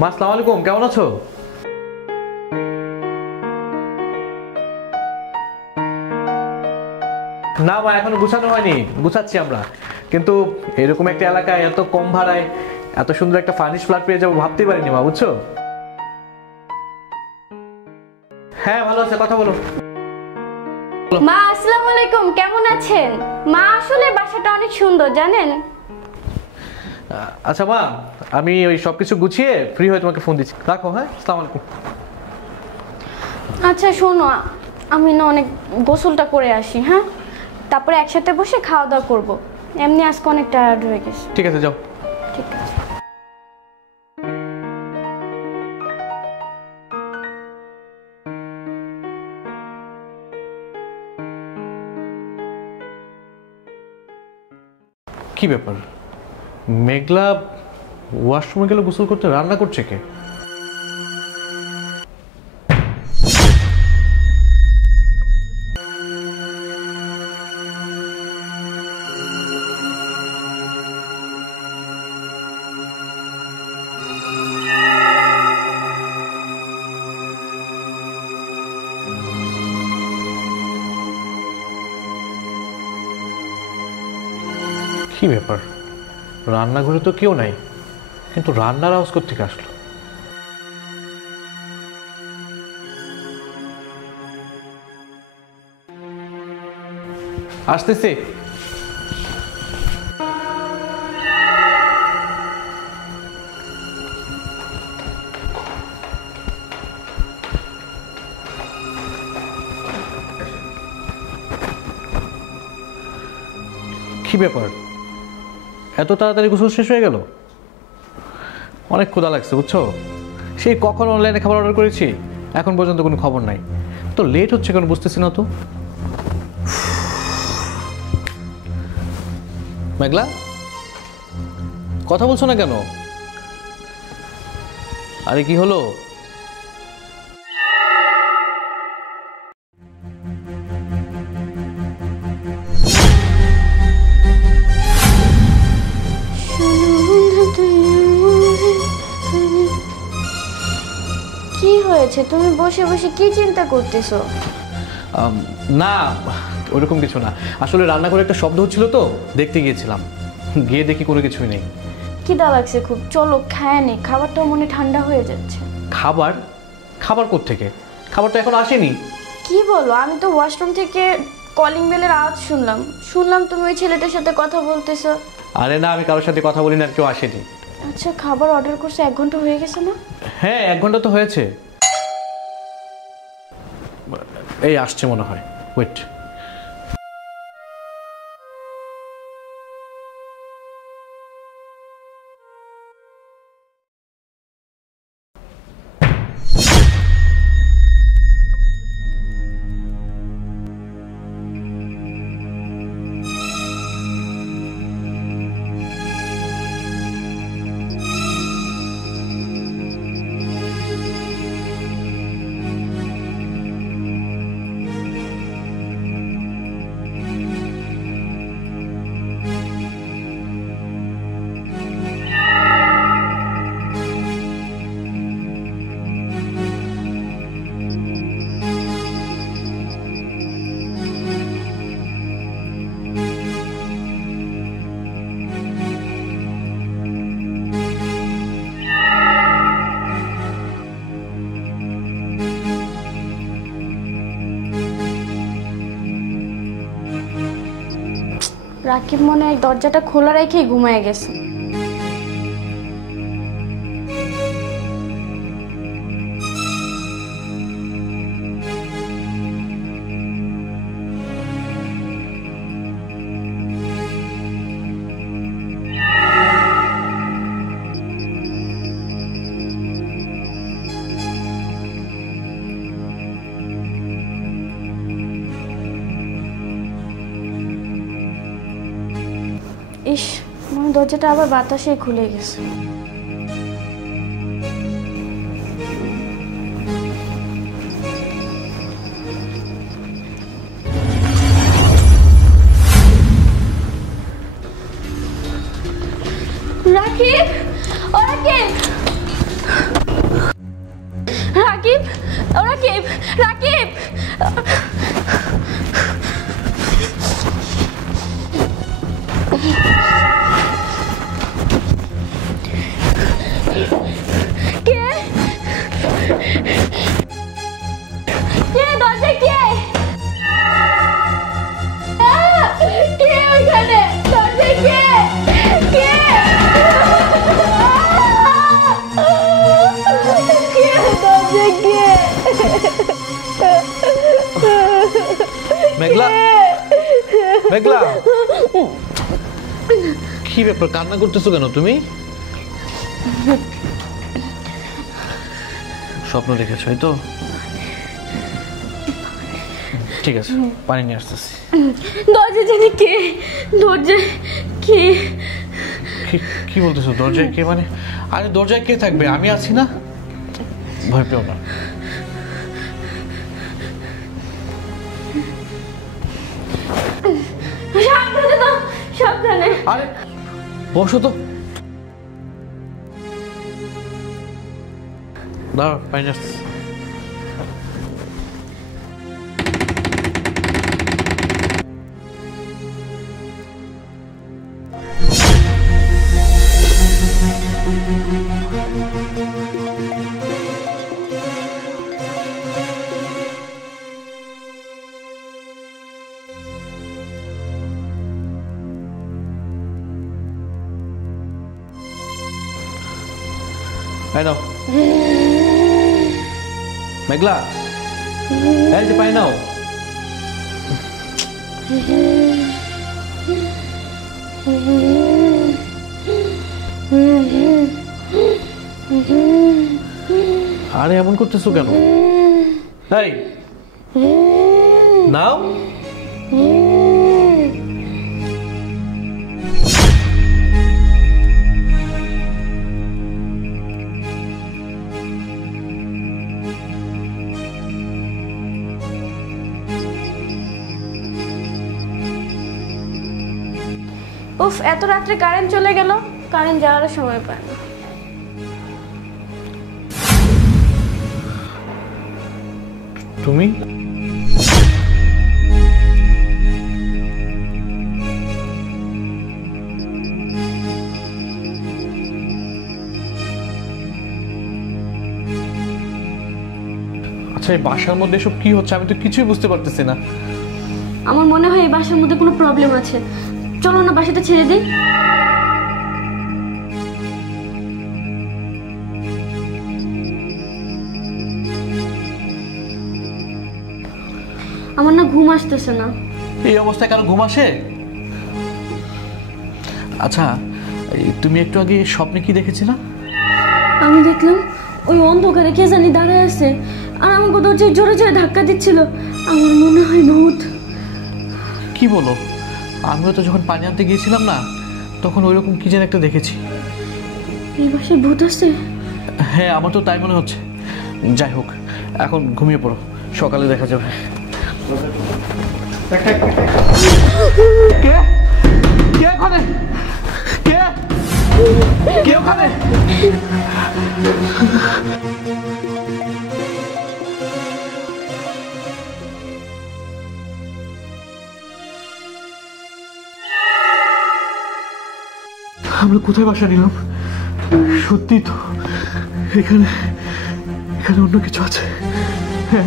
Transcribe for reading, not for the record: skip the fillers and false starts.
মা আসসালামু আলাইকুম, কেমন আছো? না মা, এখনো গুছানো হয়নি, গুছাচ্ছি আমরা। কিন্তু এরকম একটা এলাকায় এত কম ভাড়ায় এত সুন্দর একটা ফার্নিশ ফ্ল্যাট পেয়ে যাবো ভাবতেই পারিনি মা, বুঝছো? হ্যাঁ ভালো আছে, কথা বলো। মা আসসালামু আলাইকুম, কেমন আছেন? মা আসলে বাসাটা অনেক সুন্দর জানেন। আচ্ছা মা, আমি ওই সবকিছু গুছিয়ে ফ্রি হয়ে তোমাকে ফোন দিচ্ছি, রাখো। হ্যাঁ, আসসালামু আলাইকুম। আচ্ছা শোনো, আমি না অনেক গোসলটা করে আসি, হ্যাঁ তারপরে একসাথে বসে খাওয়া দাওয়া করবো। এমনি আজকে অনেক টায়ার্ড হয়ে গেছে। ঠিক আছে, যাও। ঠিক আছে। কি ব্যাপার, মেঘলা ওয়াশরুমে গেলে গোসল করতে, রান্না করছে কে? কি ব্যাপার, রান্নাঘরে তো কেউ নাই, কিন্তু রান্নার আওয়াজ কোত্থেকে আসলো? আসতেছে। কি ব্যাপার, এত তাড়াতাড়ি গোসল শেষ হয়ে গেল? অনেক ক্ষুধা লাগছে বুঝছো, সেই কখন অনলাইনে খাবার অর্ডার করেছি, এখন পর্যন্ত কোনো খবর নাই। তো লেট হচ্ছে কেন বুঝতেছি না তো। মেঘলা, কথা বলছো না কেন? আরে কি হলো? কি হয়েছে, তুমি বসে বসে কি চিন্তা করতেছো? না ওরকম কিছু না, আসলে রান্নাঘরে একটা শব্দ হচ্ছিল তো দেখতে গিয়েছিলাম, গিয়ে দেখি কোনো কিছুই নেই। খিদা লাগছে খুব, চলো খায় নি, খাবারটাও মনে ঠান্ডা হয়ে যাচ্ছে। খাবার? খাবার কোত্থেকে? খাবার তো এখন আসেনি। কি বলো, আমি তো ওয়াশরুম থেকে কলিং বেলের আওয়াজ শুনলাম তুমি ওই ছেলেটার সাথে কথা বলতেছো। আরে না, আমি কারোর সাথে কথা বলি না, আর কেউ আসেনি। আচ্ছা খাবার অর্ডার করছে 1 ঘন্টা হয়ে গেছে না? হ্যাঁ 1 ঘন্টা তো হয়েছে। এই আসছে মনে হয়, ওয়েট। রাকিব মনে হয় দরজাটা খোলা রেখেই ঘুমায় গেছে। ইস, মনে দরজাটা আবার বাতাসে খুলে গেছে। রাকিব, ও রাকিব। ও রাকিব, রাকিব! কে? কে দরজায় কে? কে ওইখানে? দরজায় কে? কে? কে দরজায় কে? মেঘলা, মেঘলা, কি ব্যাপার, কান্না করতেছো কেন তুমি? স্বপ্ন দেখেছো এই তো? ঠিক আছে, পানি নিয়ে আসতেছি। দরজা জানি কে? দরজা কে? কি বলতেছো দরজায় কে মানে? আরে দরজায় কে থাকবে, আমি আছি না, ভয় পেও না। সাবধানে তো, সাবধানে। আরে বসো তো, দাঁড়াও পানি নিয়ে আসতেছি। এই নাও মেঘলা, এই যে পানি নাও। আরে এমন করতেছো কেন? এই নাও। উফ, এত রাত্রে কারেন্ট চলে গেল, কারেন্ট যাওয়ার সময় পায় না। তুমি আচ্ছা, এই বাসার মধ্যে এসব কি হচ্ছে? আমি তো কিছুই বুঝতে পারতেছি না। আমার মনে হয় এই বাসার মধ্যে কোনো প্রবলেম আছে। চলো না বাসাটা ছেড়ে দিই। আমার না ঘুম আসতেছে না। এই অবস্থায় কারো ঘুম আসে? আচ্ছা, তুমি একটু আগে স্বপ্নে কি দেখেছিলে? আমি দেখলাম ওই অন্ধকারে কে জানি দাঁড়ায় আছে, আর আমাকে দরজায় জোরে জোরে ধাক্কা দিচ্ছিল। আমার মনে হয় ভূত। কি বলো? আমিও তো যখন পানি আনতে গিয়েছিলাম না, তখন ওইরকম কি যেন একটা দেখেছি। এই বাসায় ভূত আছে? হ্যাঁ, আমার তো তাই মনে হচ্ছে। যাই হোক, এখন ঘুমিয়ে পড়ো, সকালে দেখা যাবে। কে? কে ওখানে? কে? কে ওখানে? আমরা কোথায় বাসা নিলাম? সত্যি তো এখানে এখানে অন্য কিছু আছে। হ্যাঁ।